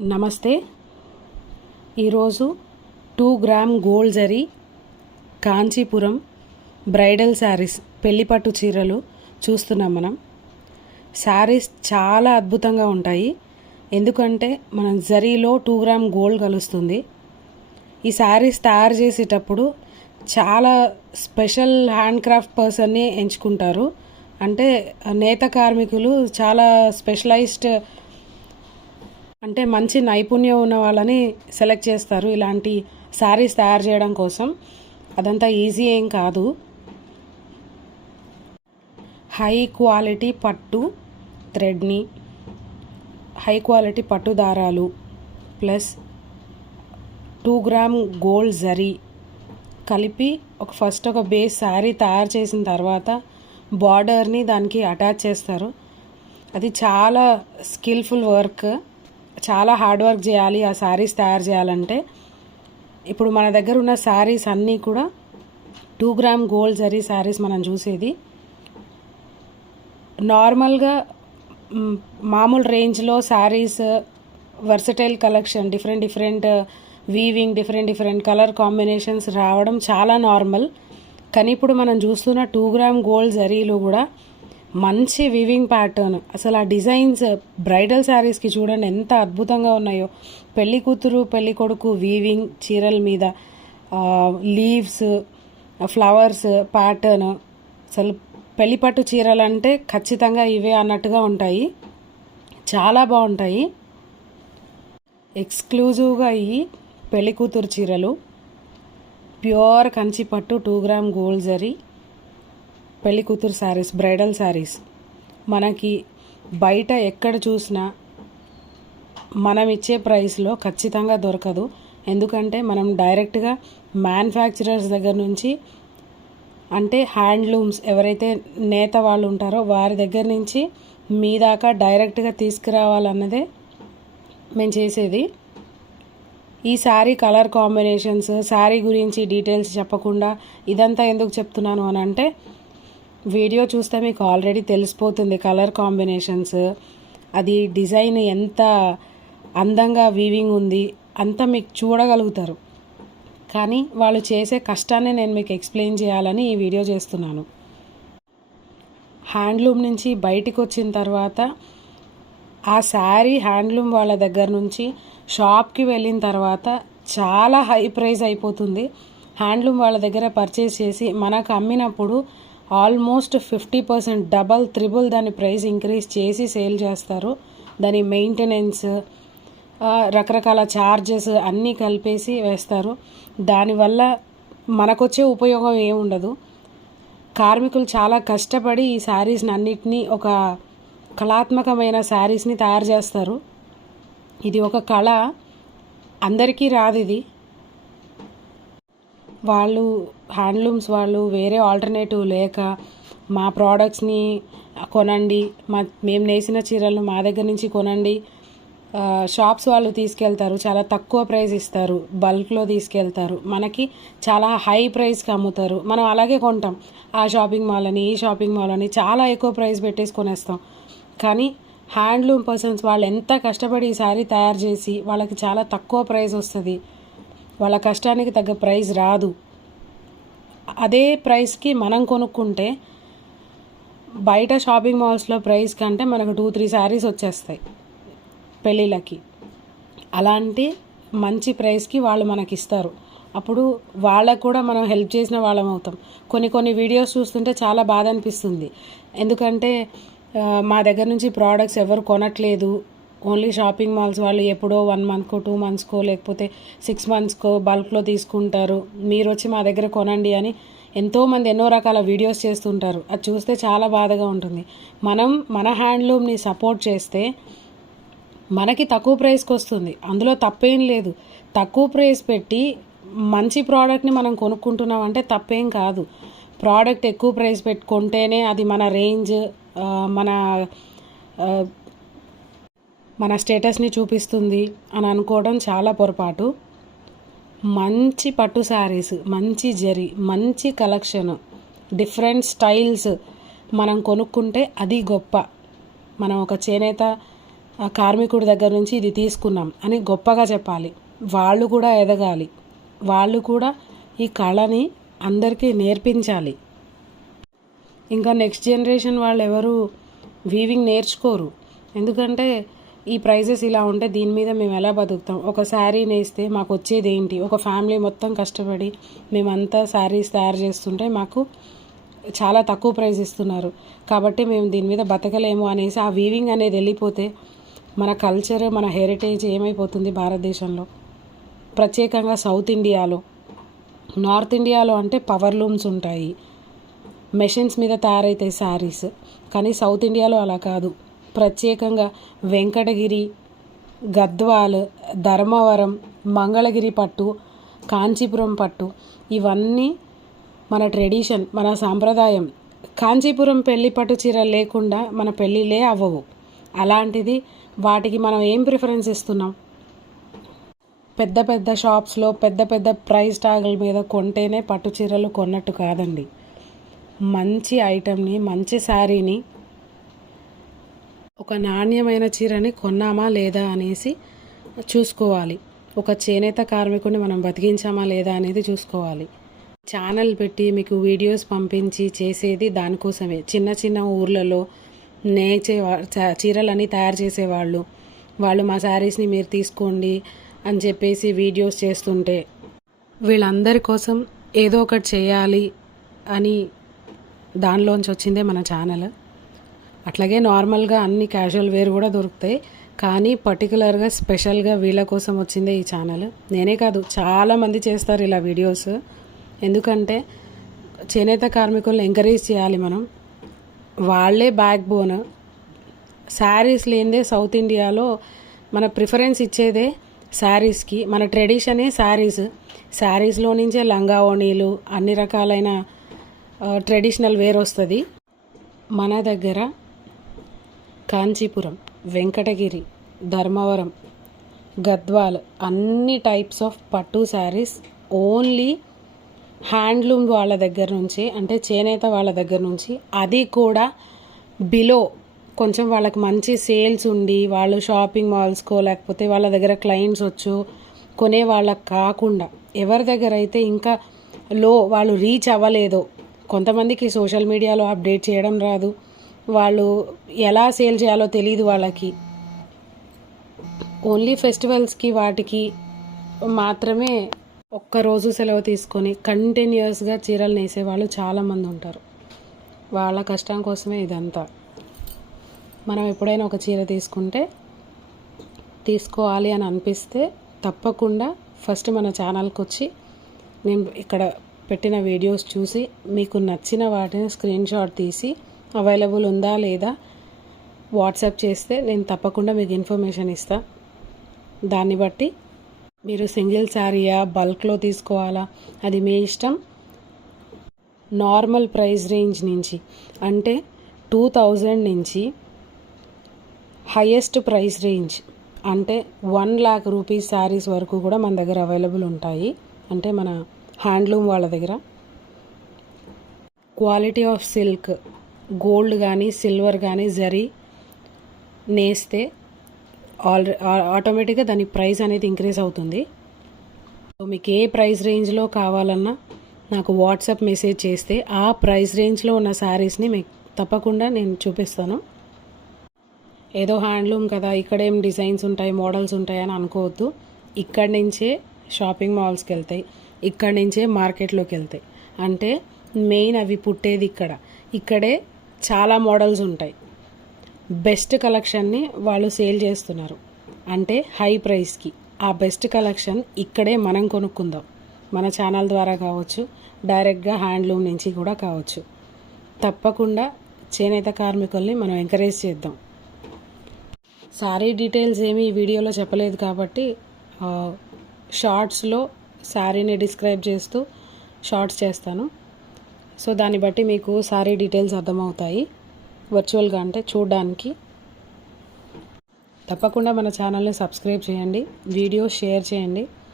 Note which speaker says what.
Speaker 1: నమస్తే. ఈరోజు two gram gold zari Kanchipuram bridal sarees పెళ్ళిపట్టు చీరలు చూస్తున్నాం మనం. శారీస్ చాలా అద్భుతంగా ఉంటాయి. ఎందుకంటే మనం జరీలో టూ గ్రామ్ గోల్డ్ కలుస్తుంది. ఈ శారీస్ తయారు చేసేటప్పుడు చాలా స్పెషల్ హ్యాండ్ క్రాఫ్ట్ పర్సన్ని ఎంచుకుంటారు. అంటే నేత కార్మికులు చాలా స్పెషలైజ్డ్ అంటే మంచి నైపుణ్యం ఉన్న వాళ్ళని సెలెక్ట్ చేస్తారు ఇలాంటి శారీస్ తయారు చేయడం కోసం. అదంతా ఈజీ ఏం కాదు. హై క్వాలిటీ పట్టు థ్రెడ్ని హై క్వాలిటీ పట్టు దారాలు plus two gram gold zari కలిపి ఒక ఫస్ట్ ఒక బేస్ శారీ తయారు చేసిన తర్వాత బార్డర్ని దానికి అటాచ్ చేస్తారు. అది చాలా స్కిల్ఫుల్ వర్క్. చాలా హార్డ్ వర్క్ చేయాలి ఆ శారీస్ తయారు చేయాలంటే ఇప్పుడు మన దగ్గర ఉన్న శారీస్ అన్నీ కూడా two gram gold zari saris మనం చూసేది. నార్మల్గా మామూలు రేంజ్లో saris versatile collection different different weaving different different colour combinations రావడం చాలా నార్మల్ కానీ ఇప్పుడు మనం చూస్తున్న టూ గ్రామ్ గోల్డ్ జరీలో కూడా మంచి వీవింగ్ ప్యాటర్న్ అసలు ఆ డిజైన్స్ బ్రైడల్ శారీస్కి చూడండి ఎంత అద్భుతంగా ఉన్నాయో. పెళ్ళి కూతురు పెళ్ళి కొడుకు వీవింగ్ చీరల మీద లీవ్స్ ఫ్లవర్స్ ప్యాటర్న్ అసలు పెళ్ళిపట్టు చీరలు అంటే ఖచ్చితంగా ఇవే అన్నట్టుగా ఉంటాయి. చాలా బాగుంటాయి. ఎక్స్క్లూజివ్గా ఈ పెళ్ళి కూతురు చీరలు. ప్యూర్ కంచి పట్టు టూ గ్రామ్ గోల్డ్ జరీ. పెళ్ళి కూతురు శారీస్ బ్రైడల్ శారీస్. మనకి బయట ఎక్కడ చూసినా మనం ఇచ్చే ప్రైస్లో ఖచ్చితంగా దొరకదు. ఎందుకంటే మనం డైరెక్ట్గా మ్యానుఫ్యాక్చరర్స్ దగ్గర నుంచి అంటే హ్యాండ్లూమ్స్ ఎవరైతే నేత వాళ్ళు ఉంటారో వారి దగ్గర నుంచి మీ దాకా డైరెక్ట్గా తీసుకురావాలన్నదే మేము చేసేది. ఈ శారీ కలర్ కాంబినేషన్స్ శారీ గురించి డీటెయిల్స్ చెప్పకుండా ఇదంతా ఎందుకు చెప్తున్నాను అని అంటే వీడియో చూస్తే మీకు ఆల్రెడీ తెలిసిపోతుంది కలర్ కాంబినేషన్స్ అది డిజైన్ ఎంత అందంగా వీవింగ్ ఉంది అంతా మీకు చూడగలుగుతారు. కానీ వాళ్ళు చేసే కష్టాన్ని నేను మీకు ఎక్స్ప్లెయిన్ చేయాలని ఈ వీడియో చేస్తున్నాను. హ్యాండ్లూమ్ నుంచి బయటికి వచ్చిన తర్వాత ఆ శారీ హ్యాండ్లూమ్ వాళ్ళ దగ్గర నుంచి షాప్కి వెళ్ళిన తర్వాత చాలా హై ప్రైస్ అయిపోతుంది. హ్యాండ్లూమ్ వాళ్ళ దగ్గర పర్చేస్ చేసి మనకు అమ్మినప్పుడు almost fifty percent double triple దాని ప్రైస్ ఇంక్రీజ్ చేసి సేల్ చేస్తారు. దాని మెయింటెనెన్స్ రకరకాల ఛార్జెస్ అన్నీ కలిపేసి వేస్తారు. దానివల్ల మనకొచ్చే ఉపయోగం ఏముండదు కార్మికులు చాలా కష్టపడి ఈ శారీస్ని అన్నిటినీ ఒక కళాత్మకమైన శారీస్ని తయారు చేస్తారు. ఇది ఒక కళ. అందరికీ రాదు ఇది. వాళ్ళు హ్యాండ్లూమ్స్ వాళ్ళు వేరే ఆల్టర్నేటివ్ లేక మా ప్రోడక్ట్స్ని కొనండి మా మేము నేసిన చీరలను మా దగ్గర నుంచి కొనండి. షాప్స్ వాళ్ళు తీసుకెళ్తారు చాలా తక్కువ ప్రైస్ ఇస్తారు బల్క్లో తీసుకెళ్తారు. మనకి చాలా హై ప్రైస్కి అమ్ముతారు. మనం అలాగే కొంటాం. ఆ షాపింగ్ మాల్ అని ఈ షాపింగ్ మాల్ అని చాలా ఎక్కువ ప్రైస్ పెట్టేసి కొనేస్తాం. కానీ హ్యాండ్లూమ్ పర్సన్స్ వాళ్ళు ఎంత కష్టపడి ఈ తయారు చేసి వాళ్ళకి చాలా తక్కువ ప్రైస్ వస్తుంది. వాళ్ళ కష్టానికి తగ్గ ప్రైస్ రాదు. అదే ప్రైస్కి మనం కొనుక్కుంటే బయట షాపింగ్ మాల్స్లో ప్రైస్ కంటే మనకు టూ త్రీ శారీస్ వచ్చేస్తాయి పెళ్ళిళ్ళకి. అలాంటి మంచి ప్రైస్కి వాళ్ళు మనకి ఇస్తారు అప్పుడు వాళ్ళకు కూడా మనం హెల్ప్ చేసిన వాళ్ళం అవుతాం. కొన్ని కొన్ని వీడియోస్ చూస్తుంటే చాలా బాధ అనిపిస్తుంది. ఎందుకంటే మా దగ్గర నుంచి ప్రోడక్ట్స్ ఎవరు కొనట్లేదు. ఓన్లీ షాపింగ్ మాల్స్ వాళ్ళు ఎప్పుడో వన్ మంత్కో టూ మంత్స్కో లేకపోతే సిక్స్ మంత్స్కో బల్క్లో తీసుకుంటారు. మీరు వచ్చి మా దగ్గర కొనండి అని ఎంతోమంది ఎన్నో రకాల వీడియోస్ చేస్తుంటారు. అది చూస్తే చాలా బాధగా ఉంటుంది. మనం మన హ్యాండ్లూమ్ని సపోర్ట్ చేస్తే మనకి తక్కువ ప్రైస్కి వస్తుంది. అందులో తప్పేం లేదు. తక్కువ ప్రైస్ పెట్టి మంచి ప్రోడక్ట్ని మనం కొనుక్కుంటున్నాం అంటే తప్పేం కాదు. ప్రోడక్ట్ ఎక్కువ ప్రైస్ పెట్టుకుంటేనే అది మన రేంజ్ మన మన స్టేటస్ని చూపిస్తుంది అని అనుకోవడం చాలా పొరపాటు. మంచి పట్టు శారీస్ మంచి జరి మంచి కలెక్షన్ డిఫరెంట్ స్టైల్స్ మనం కొనుక్కుంటే అది గొప్ప. మనం ఒక చేనేత కార్మికుడి దగ్గర నుంచి ఇది తీసుకున్నాం అని గొప్పగా చెప్పాలి. వాళ్ళు కూడా ఎదగాలి. వాళ్ళు కూడా ఈ కళని అందరికీ నేర్పించాలి. ఇంకా నెక్స్ట్ జనరేషన్ వాళ్ళు ఎవరు వీవింగ్ నేర్చుకోరు. ఎందుకంటే ఈ ప్రైజెస్ ఇలా ఉంటే దీని మీద మేము ఎలా బతుకుతాం? ఒక శారీ నేస్తే మాకు వచ్చేది ఏంటి? ఒక ఫ్యామిలీ మొత్తం కష్టపడి మేమంతా శారీస్ తయారు చేస్తుంటే మాకు చాలా తక్కువ ప్రైస్ ఇస్తున్నారు. కాబట్టి మేము దీని మీద బతకలేము అనేసి ఆ వీవింగ్ అనేది వెళ్ళిపోతే మన కల్చర్ మన హెరిటేజ్ ఏమైపోతుంది భారతదేశంలో? ప్రత్యేకంగా సౌత్ ఇండియాలో నార్త్ ఇండియాలో అంటే పవర్ లూమ్స్ ఉంటాయి. మెషిన్స్ మీద తయారైతాయి శారీస్. కానీ సౌత్ ఇండియాలో అలా కాదు. ప్రత్యేకంగా వెంకటగిరి గద్వాల్ ధర్మవరం మంగళగిరి పట్టు కాంచీపురం పట్టు. ఇవన్నీ మన ట్రెడిషన్ మన సాంప్రదాయం. కాంచీపురం పెళ్ళి పట్టు చీర లేకుండా మన పెళ్ళిళ్ళే అవ్వవు. అలాంటిది వాటికి మనం ఏం ప్రిఫరెన్స్ ఇస్తున్నాం? పెద్ద పెద్ద షాప్స్లో పెద్ద పెద్ద ప్రైస్ ట్యాగుల మీద కొంటేనే పట్టు చీరలు కొన్నట్టు కాదండి. మంచి ఐటెంని మంచి శారీని ఒక నాణ్యమైన చీరని కొన్నామా లేదా అనేసి చూసుకోవాలి. ఒక చేనేత కార్మికుడిని మనం బతికించామా లేదా అనేది చూసుకోవాలి. ఛానల్ పెట్టి మీకు వీడియోస్ పంపించి చేసేది దానికోసమే. చిన్న చిన్న ఊర్లలో నేచే చీరలన్నీ తయారు చేసేవాళ్ళు. వాళ్ళు మా శారీస్ని మీరు తీసుకోండి అని చెప్పేసి వీడియోస్ చేస్తుంటే వీళ్ళందరి కోసం ఏదో ఒకటి చేయాలి అని దానిలోంచి వచ్చిందే మన ఛానల్. అట్లాగే నార్మల్గా అన్ని క్యాజువల్ వేర్ కూడా దొరుకుతాయి. కానీ పర్టికులర్గా స్పెషల్గా వీళ్ళ కోసం వచ్చిందే ఈ ఛానల్ నేనే కాదు చాలామంది చేస్తారు ఇలా వీడియోస్ ఎందుకంటే చేనేత కార్మికులను ఎంకరేజ్ చేయాలి మనం. వాళ్ళే బ్యాక్ బోన్ శారీస్ లేనిదే సౌత్ ఇండియాలో మన ప్రిఫరెన్స్ ఇచ్చేదే శారీస్కి మన ట్రెడిషనే శారీస్ శారీస్లో నుంచే లంగా ఓణీలు అన్ని రకాలైన ట్రెడిషనల్ వేర్ వస్తుంది. మన దగ్గర కాంచీపురం వెంకటగిరి ధర్మవరం గద్వాల్ అన్ని టైప్స్ ఆఫ్ పట్టు శారీస్ ఓన్లీ హ్యాండ్లూమ్ వాళ్ళ దగ్గర నుంచి అంటే చేనేత వాళ్ళ దగ్గర నుంచి. అది కూడా బిలో కొంచెం వాళ్ళకి మంచి సేల్స్ ఉండి వాళ్ళు షాపింగ్ మాల్స్కో లేకపోతే వాళ్ళ దగ్గర క్లయింట్స్ వచ్చు కొనే వాళ్ళకి కాకుండా. ఎవరి దగ్గర అయితే ఇంకా లో వాళ్ళు రీచ్ అవ్వలేదో కొంతమందికి సోషల్ మీడియాలో అప్డేట్ చేయడం రాదు. వాళ్ళు ఎలా సేల్ చేయాలో తెలియదు వాళ్ళకి. ఓన్లీ ఫెస్టివల్స్కి వాటికి మాత్రమే ఒక్కరోజు సెలవు తీసుకొని కంటిన్యూస్గా చీరలు నేసే వాళ్ళు చాలామంది ఉంటారు. వాళ్ళ కష్టం కోసమే ఇదంతా. మనం ఎప్పుడైనా ఒక చీర తీసుకుంటే తీసుకోవాలి అని అనిపిస్తే తప్పకుండా ఫస్ట్ మన ఛానల్కి వచ్చి నేను ఇక్కడ పెట్టిన వీడియోస్ చూసి మీకు నచ్చిన వాటిని స్క్రీన్షాట్ తీసి అవైలబుల్ ఉందా లేదా వాట్సాప్ చేస్తే నేను తప్పకుండా మీకు ఇన్ఫర్మేషన్ ఇస్తాను దాన్ని బట్టి మీరు సింగిల్ శారీయా బల్క్లో తీసుకోవాలా? అది మీ ఇష్టం? నార్మల్ ప్రైస్ రేంజ్ నుంచి అంటే టూ థౌజండ్ నుంచి హయ్యెస్ట్ ప్రైస్ రేంజ్ అంటే వన్ ల్యాక్ రూపీస్ శారీస్ వరకు కూడా మన దగ్గర అవైలబుల్ ఉంటాయి. అంటే మన హ్యాండ్లూమ్ వాళ్ళ దగ్గర. క్వాలిటీ ఆఫ్ సిల్క్ గోల్డ్ కానీ సిల్వర్ కానీ జరీ నేస్తే ఆల్రె ఆటోమేటిక్గా దాని ప్రైస్ అనేది ఇంక్రీజ్ అవుతుంది. సో మీకు ఏ ప్రైస్ రేంజ్లో కావాలన్నా నాకు వాట్సాప్ మెసేజ్ చేస్తే ఆ ప్రైస్ రేంజ్లో ఉన్న శారీస్ని మీకు తప్పకుండా నేను చూపిస్తాను. ఏదో హ్యాండ్లూమ్ కదా ఇక్కడేం డిజైన్స్ ఉంటాయి మోడల్స్ ఉంటాయి అని అనుకోవద్దు. ఇక్కడి నుంచే షాపింగ్ మాల్స్కి వెళ్తాయి ఇక్కడి నుంచే మార్కెట్లోకి వెళ్తాయి. అంటే మెయిన్ అవి పుట్టేది ఇక్కడ. ఇక్కడే చాలా మోడల్స్ ఉంటాయి. బెస్ట్ కలెక్షన్ని వాళ్ళు సేల్ చేస్తున్నారు. అంటే హై ప్రైస్కి. ఆ బెస్ట్ కలెక్షన్ ఇక్కడే మనం కొనుక్కుందాం. మన ఛానల్ ద్వారా కావచ్చు డైరెక్ట్గా హ్యాండ్లూమ్ నుంచి కూడా కావచ్చు. తప్పకుండా చేనేత కార్మికుల్ని మనం ఎంకరేజ్ చేద్దాం. శారీ డీటెయిల్స్ ఏమీ ఈ వీడియోలో చెప్పలేదు కాబట్టి షార్ట్స్లో శారీని డిస్క్రైబ్ చేస్తూ షార్ట్స్ చేస్తాను. సో దాన్ని బట్టి మీకు శారీ డీటెయిల్స్ అర్థమవుతాయి. వర్చువల్గా అంటే చూడడానికి. తప్పకుండా మన ఛానల్ని సబ్స్క్రైబ్ చేయండి. వీడియో షేర్ చేయండి.